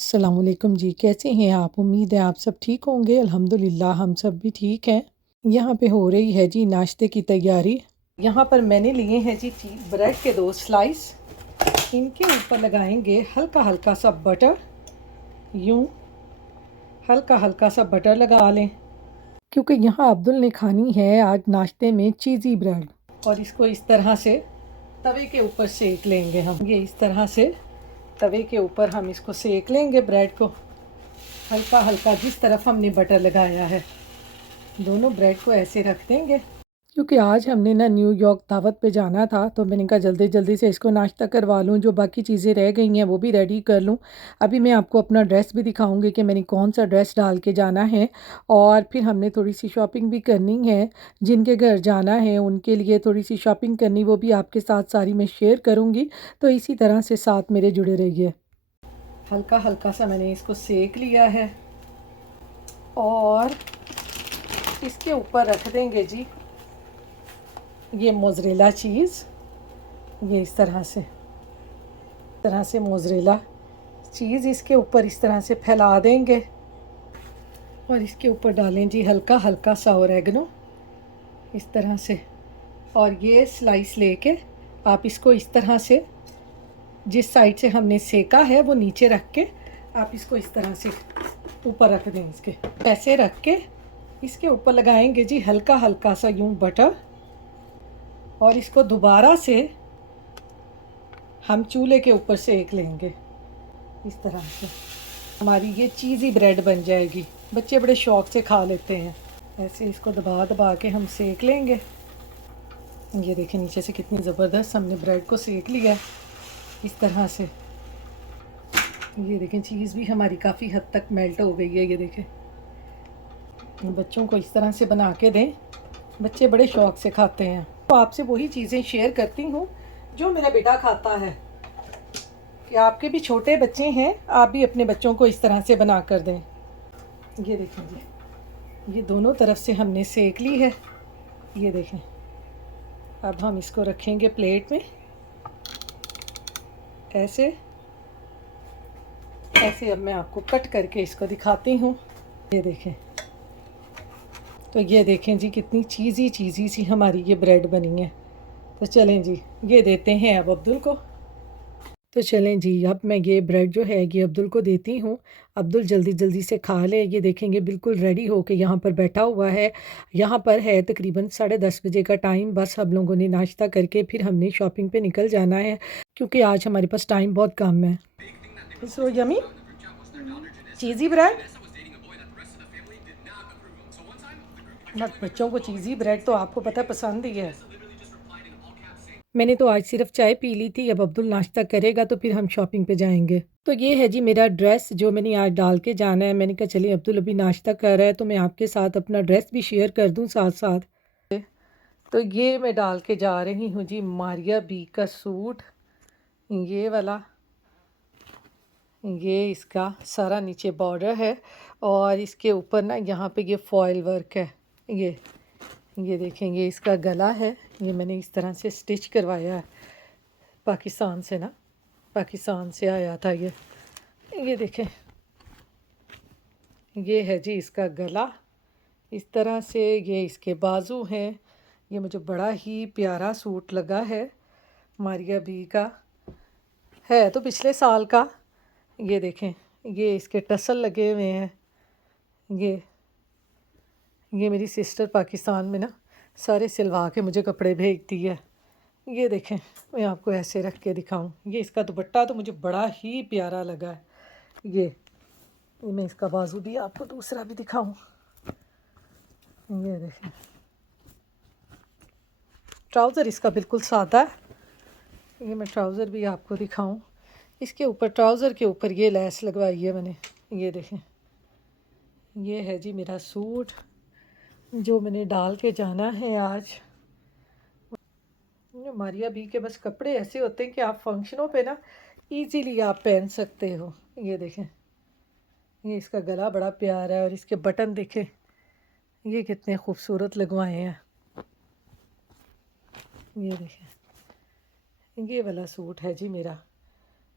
अस्सलाम वालेकुम जी, कैसे हैं आप? उम्मीद है आप सब ठीक होंगे। अल्हम्दुलिल्लाह हम सब भी ठीक हैं। यहाँ पे हो रही है जी नाश्ते की तैयारी। यहाँ पर मैंने लिए हैं जी ब्रेड के 2 स्लाइस। इनके ऊपर लगाएंगे हल्का हल्का सा बटर। यूँ हल्का हल्का सा बटर लगा लें, क्योंकि यहाँ अब्दुल ने खानी है आज नाश्ते में चीज़ी ब्रेड। और इसको इस तरह से तवे के ऊपर सेक लेंगे हम। ये इस तरह से तवे के ऊपर हम इसको सेक लेंगे ब्रेड को, हल्का हल्का जिस तरफ हमने बटर लगाया है। दोनों ब्रेड को ऐसे रख देंगे, क्योंकि आज हमने ना न्यूयॉर्क दावत पे जाना था, तो मैंने कहा जल्दी जल्दी से इसको नाश्ता करवा लूँ, जो बाकी चीज़ें रह गई हैं वो भी रेडी कर लूँ। अभी मैं आपको अपना ड्रेस भी दिखाऊंगी कि मैंने कौन सा ड्रेस डाल के जाना है, और फिर हमने थोड़ी सी शॉपिंग भी करनी है। जिनके घर जाना है उनके लिए थोड़ी सी शॉपिंग करनी, वो भी आपके साथ सारी मैं शेयर करूँगी। तो इसी तरह से साथ मेरे जुड़े रहिए। हल्का हल्का सा मैंने इसको सेक लिया है और इसके ऊपर रख देंगे जी ये मोज़रेला चीज़। ये इस तरह से मोज़रेला चीज़ इसके ऊपर इस तरह से फैला देंगे, और इसके ऊपर डालें जी हल्का हल्का सा ओरेगनो इस तरह से। और ये स्लाइस लेके आप इसको इस तरह से जिस साइड से हमने सेका है वो नीचे रख के आप इसको इस तरह से ऊपर रख दें। इसके ऐसे रख के इसके ऊपर लगाएंगे जी हल्का हल्का सा यूं बटर, और इसको दोबारा से हम चूल्हे के ऊपर सेक लेंगे इस तरह से। हमारी ये चीज़ी ब्रेड बन जाएगी। बच्चे बड़े शौक़ से खा लेते हैं। ऐसे इसको दबा दबा के हम सेक लेंगे। ये देखें नीचे से कितनी ज़बरदस्त हमने ब्रेड को सेक लिया इस तरह से। ये देखें चीज़ भी हमारी काफ़ी हद तक मेल्ट हो गई है। ये देखें, बच्चों को इस तरह से बना के दें, बच्चे बड़े शौक़ से खाते हैं। तो आपसे वही चीज़ें शेयर करती हूँ जो मेरा बेटा खाता है, कि आपके भी छोटे बच्चे हैं, आप भी अपने बच्चों को इस तरह से बना कर दें। ये देखें जी, ये दोनों तरफ से हमने सेक ली है। ये देखें, अब हम इसको रखेंगे प्लेट में। ऐसे ऐसे अब मैं आपको कट करके इसको दिखाती हूँ। ये देखें, तो ये देखें जी कितनी चीज़ी सी हमारी ये ब्रेड बनी है। तो चलें जी, ये देते हैं अब अब्दुल को। तो चलें जी, अब मैं ये ब्रेड जो है ये अब्दुल को देती हूँ। अब्दुल जल्दी जल्दी से खा ले। ये देखेंगे बिल्कुल रेडी हो के यहाँ पर बैठा हुआ है। यहाँ पर है तकरीबन 10:30 बजे का टाइम। बस हम लोगों ने नाश्ता करके फिर हमने शॉपिंग पे निकल जाना है, क्योंकि आज हमारे पास टाइम बहुत कम है। So yummy cheesy bread, but बच्चों को चीज़ी ब्रेड तो आपको पता पसंद ही है। मैंने तो आज सिर्फ चाय पी ली थी। अब अब्दुल नाश्ता करेगा तो फिर हम शॉपिंग पे जाएंगे। तो ये है जी मेरा ड्रेस जो मैंने आज डाल के जाना है। मैंने कहा चलिए अब्दुल अभी नाश्ता कर रहा है तो मैं आपके साथ अपना ड्रेस भी शेयर कर दूं साथ साथ। तो ये मैं डाल के जा रही हूँ जी मारिया बी का सूट। ये वाला, ये इसका सारा नीचे बॉर्डर है, और इसके ऊपर ना यहाँ पे ये फॉयल वर्क है। ये देखेंगे इसका गला है। ये मैंने इस तरह से स्टिच करवाया है पाकिस्तान से ना, पाकिस्तान से आया था ये देखें, ये है जी इसका गला इस तरह से। ये इसके बाजू हैं। ये मुझे बड़ा ही प्यारा सूट लगा है, मारिया बी का है तो पिछले साल का। ये देखें, ये इसके टसल लगे हुए हैं। ये मेरी सिस्टर पाकिस्तान में ना सारे सिलवा के मुझे कपड़े भेजती है। ये देखें, मैं आपको ऐसे रख के दिखाऊं। ये इसका दुपट्टा तो मुझे बड़ा ही प्यारा लगा है। ये मैं इसका बाजू भी आपको दूसरा भी दिखाऊं। ये देखें, ट्राउज़र इसका बिल्कुल सादा है। ये मैं ट्राउज़र भी आपको दिखाऊं। इसके ऊपर ट्राउज़र के ऊपर ये लैस लगवाई है मैंने। ये देखें, ये है जी मेरा सूट जो मैंने डाल के जाना है आज। मारिया बी के बस कपड़े ऐसे होते हैं कि आप फंक्शनों पे ना इजीली आप पहन सकते हो। ये देखें, ये इसका गला बड़ा प्यारा है, और इसके बटन देखें ये कितने खूबसूरत लगवाए हैं। ये देखें, ये वाला सूट है जी मेरा।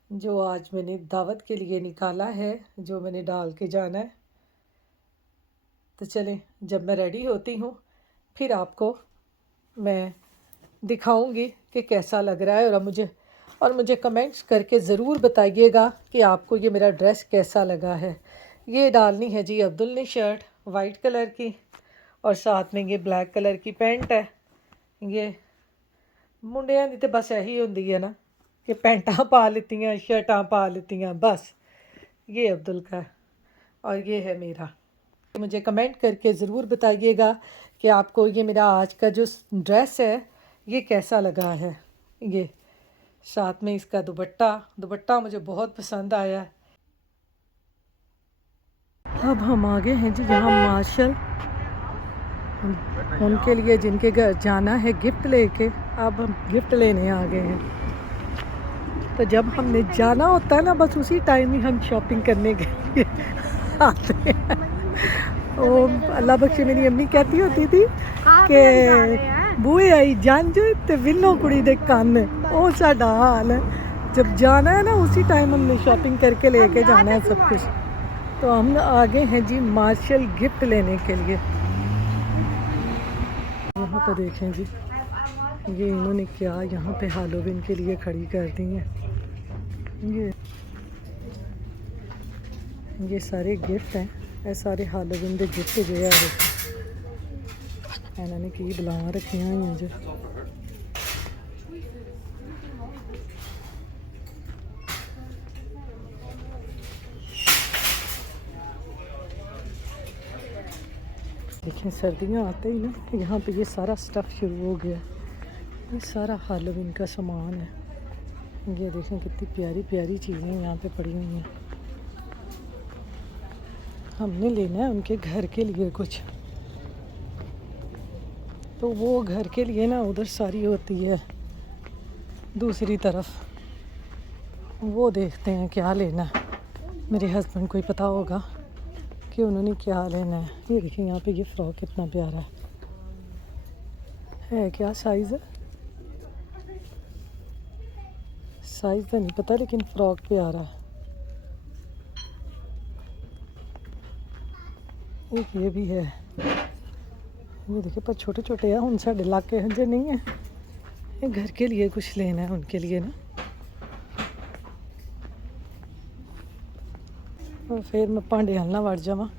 जो आज मैंने दावत के लिए निकाला है, जो मैंने डाल के जाना है। तो चलें, जब मैं रेडी होती हूँ फिर आपको मैं दिखाऊंगी कि कैसा लग रहा है। और मुझे कमेंट्स करके ज़रूर बताइएगा कि आपको ये मेरा ड्रेस कैसा लगा है। ये डालनी है जी अब्दुल ने शर्ट वाइट कलर की, और साथ में ये ब्लैक कलर की पैंट है। ये मुंडियां दी ते बस यही होंदी है ना कि पैंटा पा लेतियां शर्टां पा लेतियां बस। ये अब्दुल का और ये है मेरा। मुझे कमेंट करके ज़रूर बताइएगा कि आपको ये मेरा आज का जो ड्रेस है ये कैसा लगा है। ये साथ में इसका दुपट्टा मुझे बहुत पसंद आया। अब हम आ गए हैं जी यहाँ मार्शल, उनके लिए जिनके घर जाना है गिफ्ट लेके। अब हम गिफ्ट लेने आ गए हैं। तो जब हमने जाना होता है ना, बस उसी टाइम ही हम शॉपिंग करने के लिए आते हैं। ओ अल्लाह बख्शे, मेरी अम्मी कहती होती थी कि बूए आई जंज ते विनो कुड़ी दे कन्न। वो साडा हाल है, जब जाना है ना उसी टाइम हमने शॉपिंग करके लेके जाना है सब कुछ। तो हम आगे हैं जी मार्शल गिफ्ट लेने के लिए। यहाँ पर देखें जी, ये इन्होंने क्या यहाँ पे हैलोवीन के लिए खड़ी कर दी है। ये सारे गिफ्ट हैं, ये सारे हैलोवीन के गिफ्ट जो है इन्होंने की बुलावा रखी हुई हैं जो। देखें सर्दियाँ आते ही ना यहाँ पे ये सारा स्टफ़ शुरू हो गया। ये सारा हैलोवीन का सामान है। ये देखें कितनी प्यारी प्यारी चीज़ें यहाँ पे पड़ी हुई हैं। हमने लेना है उनके घर के लिए कुछ, तो वो घर के लिए ना उधर सारी होती है दूसरी तरफ। वो देखते हैं क्या लेना है। मेरे हस्बैंड को ही पता होगा कि उन्होंने क्या लेना है। ये देखिए यहाँ पे ये फ्रॉक कितना प्यारा है क्या साइज़ है? साइज़ तो नहीं पता, लेकिन फ्रॉक प्यारा है। एक ये भी है, ये देखिए पर छोटे छोटे हैं। उन साढ़े इलाके हंजे नहीं है। ये घर के लिए कुछ लेना है उनके लिए ना। और फिर मैं भांडे हलना वड़ जावा।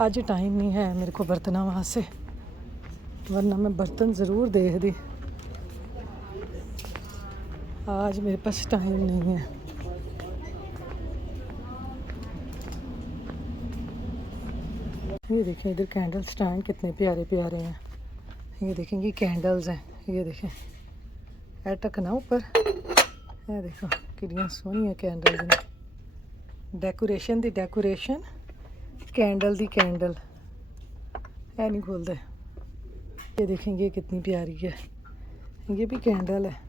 आज टाइम नहीं है मेरे को बर्तना वास्ते, वरना मैं बर्तन ज़रूर देख दी। आज मेरे पास टाइम नहीं है। ये देखें इधर कैंडल स्टैंड कितने प्यारे प्यारे हैं। ये देखें ये कैंडल्स हैं। ये देखें है टकना ऊपर। ये देखो कितनी सोहनी कैंडल्स ने। डेकोरेशन दी डेकोरेशन, कैंडल दी कैंडल है नहीं खोलते। ये देखें ये कितनी प्यारी है। ये भी कैंडल है।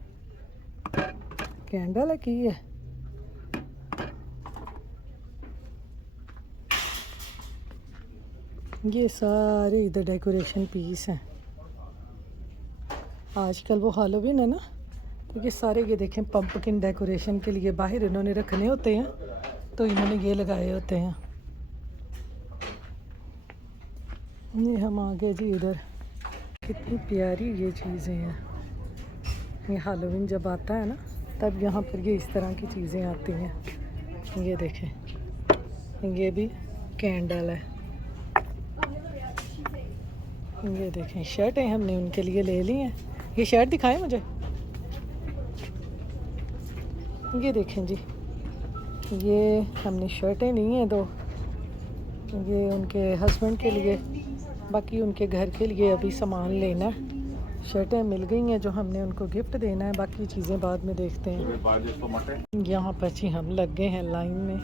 कैंडल है की है। ये सारे इधर डेकोरेशन पीस हैं। आजकल वो हैलोवीन है ना, तो ये सारे ये देखें पंपकिन डेकोरेशन के लिए बाहर इन्होंने रखने होते हैं, तो इन्होंने ये लगाए होते हैं। ये हम आ गए जी इधर। कितनी प्यारी ये चीज़ें हैं। ये हैलोवीन जब आता है ना तब यहाँ पर ये इस तरह की चीज़ें आती हैं। ये देखें ये भी कैंडल है। ये देखें शर्टें हमने उनके लिए ले ली हैं। ये शर्ट दिखाएं मुझे। ये देखें जी, ये हमने शर्टें ली हैं दो। ये उनके हस्बैंड के लिए, बाकी उनके घर के लिए अभी सामान लेना है। शर्टें मिल गई हैं जो हमने उनको गिफ्ट देना है, बाकी चीज़ें बाद में देखते हैं। यहाँ पर जी हम लग गए हैं लाइन में।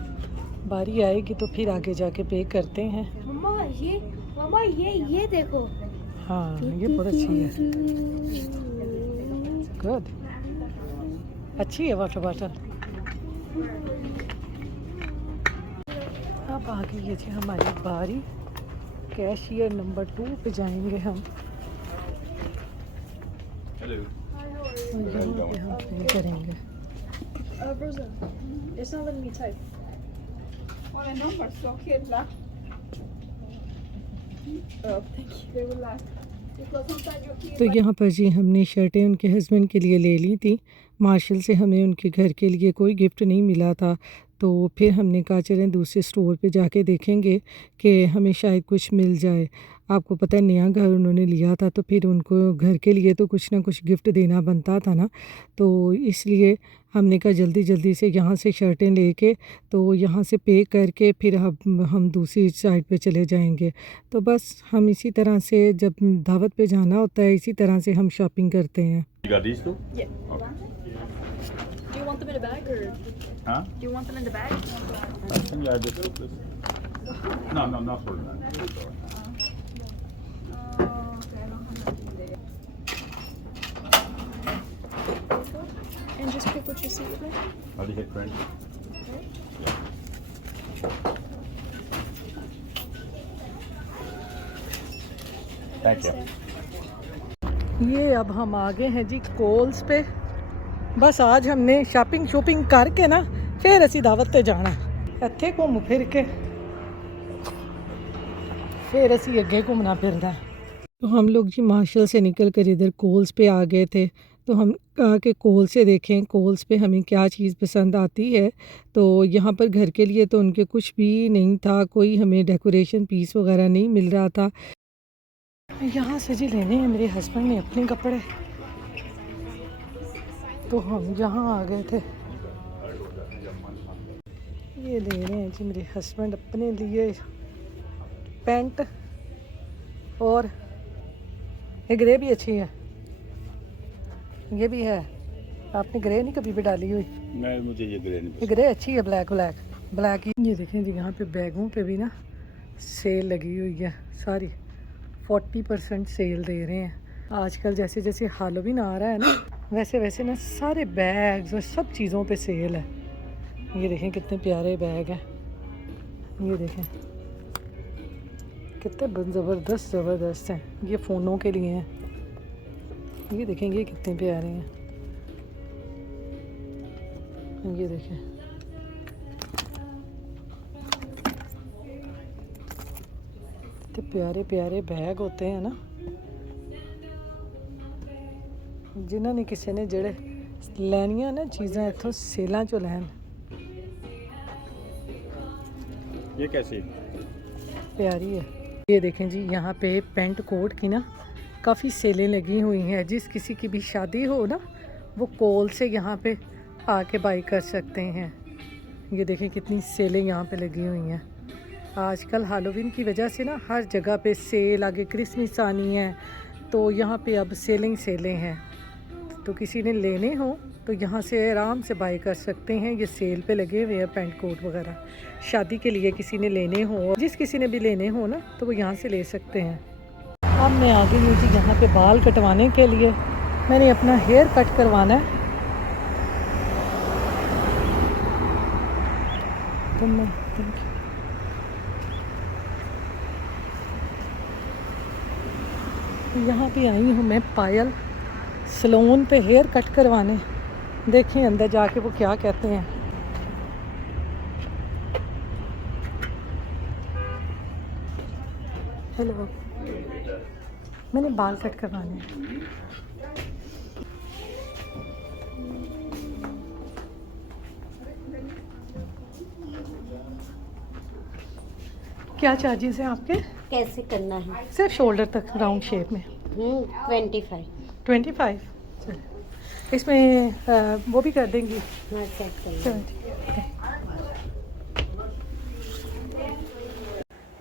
बारी आएगी तो फिर आगे जाके पे करते हैं। मम्मा ये देखो। हाँ ये बहुत अच्छी है। गुड, अच्छी है वाटर बॉटल। अब आ गई है जी हमारी बारी। कैशियर नंबर 2 पे जाएंगे हम। यहाँ पे हम पे करेंगे। Rosa, it's not letting me type. Hola, no, maar zo geen lach. Oh, thank you. They will laugh. Because sometimes your kids तो यहाँ पर जी हमने शर्टें उनके हस्बैंड के लिए ले ली थी। मार्शल से हमें उनके घर के लिए कोई गिफ्ट नहीं मिला था, तो फिर हमने कहा चलें दूसरे स्टोर पे जाके देखेंगे कि हमें शायद कुछ मिल जाए। आपको पता है नया घर उन्होंने लिया था, तो फिर उनको घर के लिए तो कुछ ना कुछ गिफ्ट देना बनता था ना, तो इसलिए हमने कहा जल्दी जल्दी से यहाँ से शर्टें लेके तो यहाँ से पे करके फिर हम दूसरी साइड पे चले जाएंगे। तो बस हम इसी तरह से जब दावत पे जाना होता है इसी तरह से हम शॉपिंग करते हैं। You got these two? Yeah. Okay. Do you want them in a bag or Huh? do you want them in the bag? I think I just put this. No, not for that. And just pick what you see with it. How do you hit print? Thank you. ये अब हम आ गए हैं जी Coles पे। बस आज हमने shopping करके ना फिर असी दावत ते जाना। इत्थे घूम फिर के फिर असी अगे घूमना फिरना। तो हम लोग जी मार्शल से निकल कर इधर कोल्स पे आ गए थे, तो हम कहा कि कोल से देखें कोल्स पे हमें क्या चीज़ पसंद आती है। तो यहाँ पर घर के लिए तो उनके कुछ भी नहीं था, कोई हमें डेकोरेशन पीस वगैरह नहीं मिल रहा था। यहाँ से जी लेने हैं मेरे हस्बैंड ने अपने कपड़े, तो हम यहाँ आ गए थे। ये ले रहे हैं जी मेरे हस्बैंड अपने लिए पैंट, और ये ग्रे भी अच्छी है, ये भी है। आपने ग्रे नहीं कभी भी डाली हुई? नहीं, मुझे ये ग्रे नहीं ये ग्रे अच्छी है, ब्लैक ही। ये देखें जी यहाँ पे बैगों पे भी ना सेल लगी हुई है, सारी 40% सेल दे रहे हैं। आजकल जैसे जैसे हैलोवीन आ रहा है ना, वैसे वैसे ना सारे बैग्स और सब चीज़ों पे सेल है। ये देखें कितने प्यारे बैग हैं, ये देखें कितने ज़बरदस्त हैं। ये फ़ोनों के लिए हैं, ये देखें ये कितने प्यारे हैं, ये देखें। कितने प्यारे प्यारे बैग होते हैं ना, जिन्होंने किसी ने जड़े लैनियां ना चीज़ां इत्थों सेलां चो लैन। ये कैसी? प्यारी है। ये देखें जी यहाँ पे पेंट कोट की ना काफ़ी सेलें लगी हुई हैं। जिस किसी की भी शादी हो ना, वो कोल से यहाँ पे आके बाई कर सकते हैं। ये देखें कितनी सेलें यहाँ पे लगी हुई हैं। आजकल हैलोवीन की वजह से ना हर जगह पे सेल, आगे क्रिसमस आनी है, तो यहाँ पे अब सेलें हैं। तो किसी ने लेने हो तो यहाँ से आराम से बाई कर सकते हैं। ये सेल पे लगे हुए हैं पेंट कोट वगैरह। शादी के लिए किसी ने लेने हो, जिस किसी ने भी लेने हो ना, तो वो यहाँ से ले सकते हैं। अब मैं आ गई हूँ जी यहाँ पे बाल कटवाने के लिए। मैंने अपना हेयर कट करवाना है, तो मैं यहाँ पे आई हूँ मैं पायल सैलून पे हेयर कट करवाने। देखें अंदर जाके वो क्या कहते हैं। हेलो, मैंने बाल कट करवाने हैं। क्या चार्जेस हैं आपके? कैसे करना है? सिर्फ शोल्डर तक राउंड शेप में 25। 25। इसमें वो भी कर देंगी हाँ, चेक करना। 70।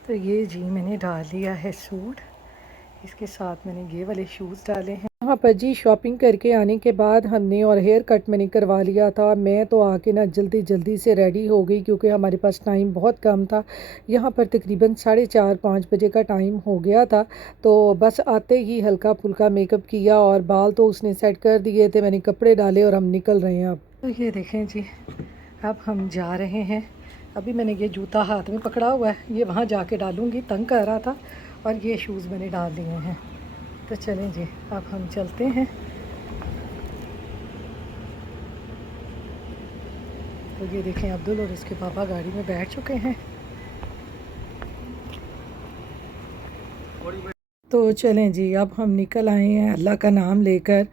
तो ये जी मैंने डाल लिया है सूट, इसके साथ मैंने ये वाले शूज़ डाले हैं। वहाँ पर जी शॉपिंग करके आने के बाद हमने और हेयर कट मैंने करवा लिया था। मैं तो आके ना जल्दी से रेडी हो गई, क्योंकि हमारे पास टाइम बहुत कम था। यहाँ पर तकरीबन 4:30-5 बजे का टाइम हो गया था। तो बस आते ही हल्का फुल्का मेकअप किया और बाल तो उसने सेट कर दिए थे। मैंने कपड़े डाले और हम निकल रहे हैं अब। तो ये देखें जी, अब हम जा रहे हैं। अभी मैंने ये जूता हाथ में पकड़ा हुआ है, ये वहाँ जाके डालूँगी, तंग कर रहा था। और ये शूज़ मैंने डाल दिए हैं। तो चलें जी, अब हम चलते हैं। तो ये देखें अब्दुल और उसके पापा गाड़ी में बैठ चुके हैं। तो चलें जी, अब हम निकल आए हैं अल्लाह का नाम लेकर।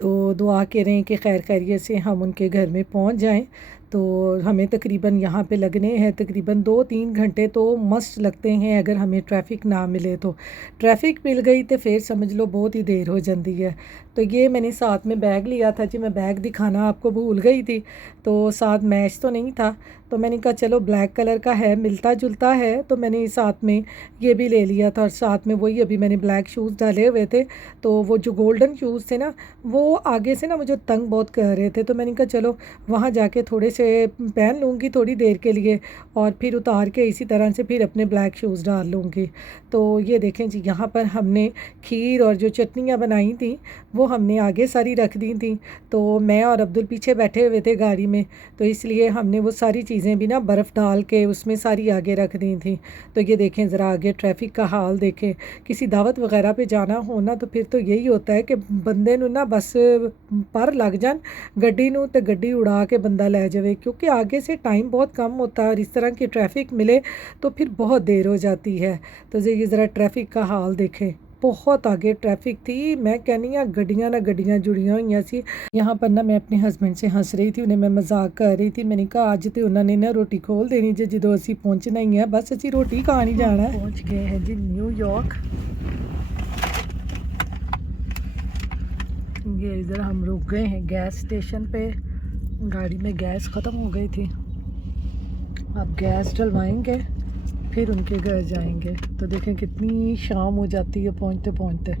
तो दुआ करें कि खैर खैरियत से हम उनके घर में पहुंच जाएं। तो हमें तकरीबन यहाँ पे लगने हैं तकरीबन 2-3 घंटे तो मस्त लगते हैं अगर हमें ट्रैफिक ना मिले तो। ट्रैफिक मिल गई तो फिर समझ लो बहुत ही देर हो जाती है। तो ये मैंने साथ में बैग लिया था जी, मैं बैग दिखाना आपको भूल गई थी। तो साथ मैच तो नहीं था, तो मैंने कहा चलो ब्लैक कलर का है, मिलता जुलता है, तो मैंने साथ में ये भी ले लिया था। और साथ में वही अभी मैंने ब्लैक शूज़ डाले हुए थे, तो वो जो गोल्डन शूज़ थे ना वो आगे से ना मुझे तंग बहुत कर रहे थे। तो मैंने कहा चलो वहाँ जाके थोड़े से पहन लूँगी थोड़ी देर के लिए, और फिर उतार के इसी तरह से फिर अपने ब्लैक शूज़ डाल लूँगी। तो ये देखें जी, यहाँ पर हमने खीर और जो चटनियाँ बनाई थी वो हमने आगे सारी रख दी थी। तो मैं और अब्दुल पीछे बैठे हुए थे गाड़ी में, तो इसलिए हमने वो सारी चीज़ें भी ना बर्फ़ डाल के उसमें सारी आगे रख दी थी। तो ये देखें ज़रा आगे ट्रैफिक का हाल देखें। किसी दावत वगैरह पे जाना हो ना तो फिर तो यही होता है कि बंदे नू ना बस पर लग जान गड्डी नू ते गड्डी उड़ा के बंदा ले जावे, क्योंकि आगे से टाइम बहुत कम होता है और इस तरह की ट्रैफिक मिले तो फिर बहुत देर हो जाती है। तो ये ज़रा ट्रैफिक का हाल देखें, बहुत आगे ट्रैफिक थी। मैं कहनी हाँ गड्डियाँ ना गड्डियाँ जुड़ियाँ हुई सी। यहाँ पर ना मैं अपने हस्बैंड से हंस रही थी, उन्हें मैं मजाक कर रही थी। मैंने कहा अज तो उन्होंने ना रोटी खोल देनी जे जो असी पहुँचना ही है, बस असी रोटी खा नहीं जाना है। पहुँच गए हैं जी न्यूयॉर्क। ये इधर हम रुक गए हैं गैस स्टेशन पे, गाड़ी में गैस ख़त्म हो गई थी। अब गैस डलवाएंगे फिर उनके घर जाएंगे। तो देखें कितनी शाम हो जाती है पहुंचते पहुंचते।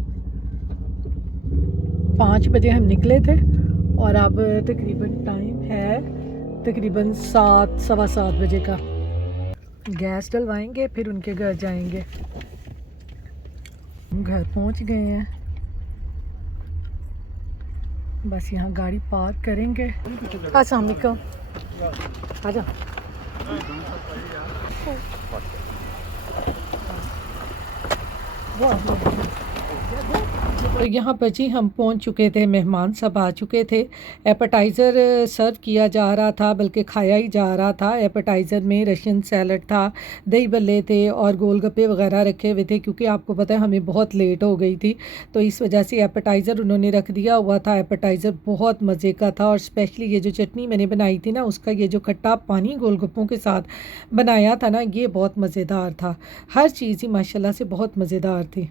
5 बजे हम निकले थे और अब तकरीबन टाइम है तकरीबन 7 सवा 7 बजे का। गैस डलवाएंगे फिर उनके घर जाएंगे। हम घर पहुंच गए हैं, बस यहाँ गाड़ी पार्क करेंगे। अस्सलाम वालेकुम, आजा। तो यहाँ पर जी हम पहुँच चुके थे, मेहमान सब आ चुके थे। एपेटाइज़र सर्व किया जा रहा था, बल्कि खाया ही जा रहा था। एपेटाइज़र में रशियन सैलड था, दही बल्ले थे और गोलगप्पे वगैरह रखे हुए थे, क्योंकि आपको पता है हमें बहुत लेट हो गई थी, तो इस वजह से एपेटाइज़र उन्होंने रख दिया हुआ था। एपेटाइज़र बहुत मज़े का था, और स्पेशली ये जो चटनी मैंने बनाई थी ना, उसका ये जो खट्टा पानी गोलगप्पों के साथ बनाया था ना, ये बहुत मज़ेदार था। हर चीज़ ही माशाल्लाह से बहुत मज़ेदार थी।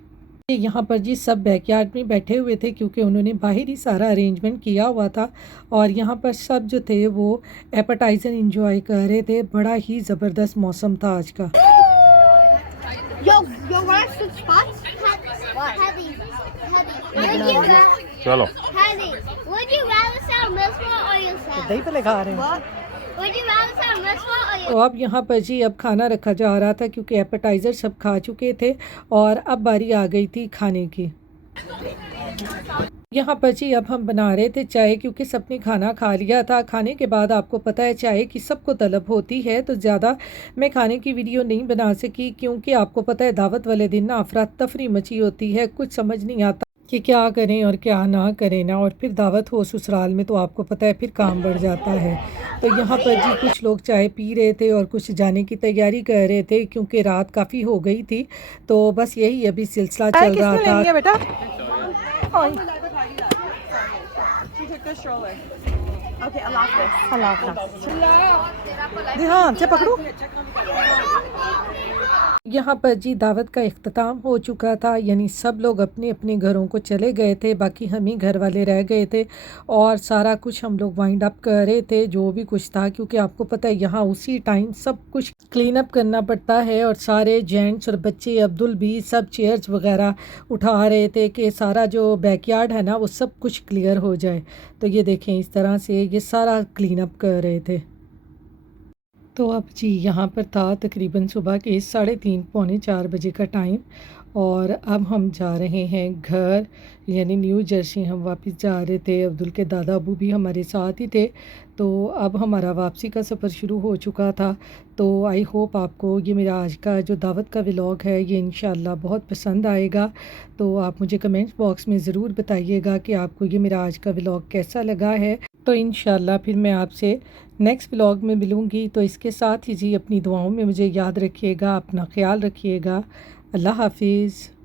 यहाँ पर जी सब बैकयार्ड में बैठे हुए थे, क्योंकि उन्होंने बाहर ही सारा अरेंजमेंट किया हुआ था, और यहाँ पर सब जो थे वो एपेटाइज़र इंजॉय कर रहे थे। बड़ा ही ज़बरदस्त मौसम था आज का। Yo, wanna switch spots? Heavy. चलो Would you rather sell Mismo or yourself? दही पे लगा रहे हैं। Would you rather sell Mismo or yourself? तो अब यहाँ पर जी अब खाना रखा जा रहा था, क्योंकि एपेटाइज़र सब खा चुके थे और अब बारी आ गई थी खाने की। यहाँ पर जी अब हम बना रहे थे चाय, क्योंकि सबने खाना खा लिया था। खाने के बाद आपको पता है चाय की सबको तलब होती है, तो ज़्यादा मैं खाने की वीडियो नहीं बना सकी, क्योंकि आपको पता है दावत वाले दिन ना अफरा तफरी मची होती है, कुछ समझ नहीं आता कि क्या करें और क्या ना करें ना। और फिर दावत हो ससुराल में तो आपको पता है फिर काम बढ़ जाता है। तो यहाँ पर जी कुछ लोग चाय पी रहे थे और कुछ जाने की तैयारी कर रहे थे, क्योंकि रात काफ़ी हो गई थी। तो बस यही अभी सिलसिला चल रहा था। बेटा हाँ चे पकड़ो। यहाँ पर जी दावत का इख्तिताम हो चुका था, यानी सब लोग अपने अपने घरों को चले गए थे, बाकी हम ही घर वाले रह गए थे और सारा कुछ हम लोग वाइंड अप कर रहे थे जो भी कुछ था, क्योंकि आपको पता है यहाँ उसी टाइम सब कुछ क्लीन अप करना पड़ता है। और सारे जेंट्स और बच्चे, अब्दुल भी सब चेयर्स वगैरह उठा रहे थे कि सारा जो बैकयार्ड है ना वो सब कुछ क्लियर हो जाए। तो ये देखें इस तरह से ये सारा क्लीन अप कर रहे थे। तो अब जी यहाँ पर था तकरीबन सुबह के 3:30 पौने 4 बजे का टाइम, और अब हम जा रहे हैं घर, यानी न्यू जर्सी हम वापस जा रहे थे। अब्दुल के दादा अबू भी हमारे साथ ही थे। तो अब हमारा वापसी का सफ़र शुरू हो चुका था। तो आई होप आपको ये मेरा आज का जो दावत का व्लॉग है ये इंशाल्लाह बहुत पसंद आएगा। तो आप मुझे कमेंट्स बॉक्स में ज़रूर बताइएगा कि आपको ये मेरा आज का व्लॉग कैसा लगा है। तो इंशाल्लाह फिर मैं आपसे नेक्स्ट व्लॉग में मिलूँगी, तो इसके साथ ही जी अपनी दुआओं में मुझे याद रखिएगा, अपना ख्याल रखिएगा। अल्लाह हाफिज़।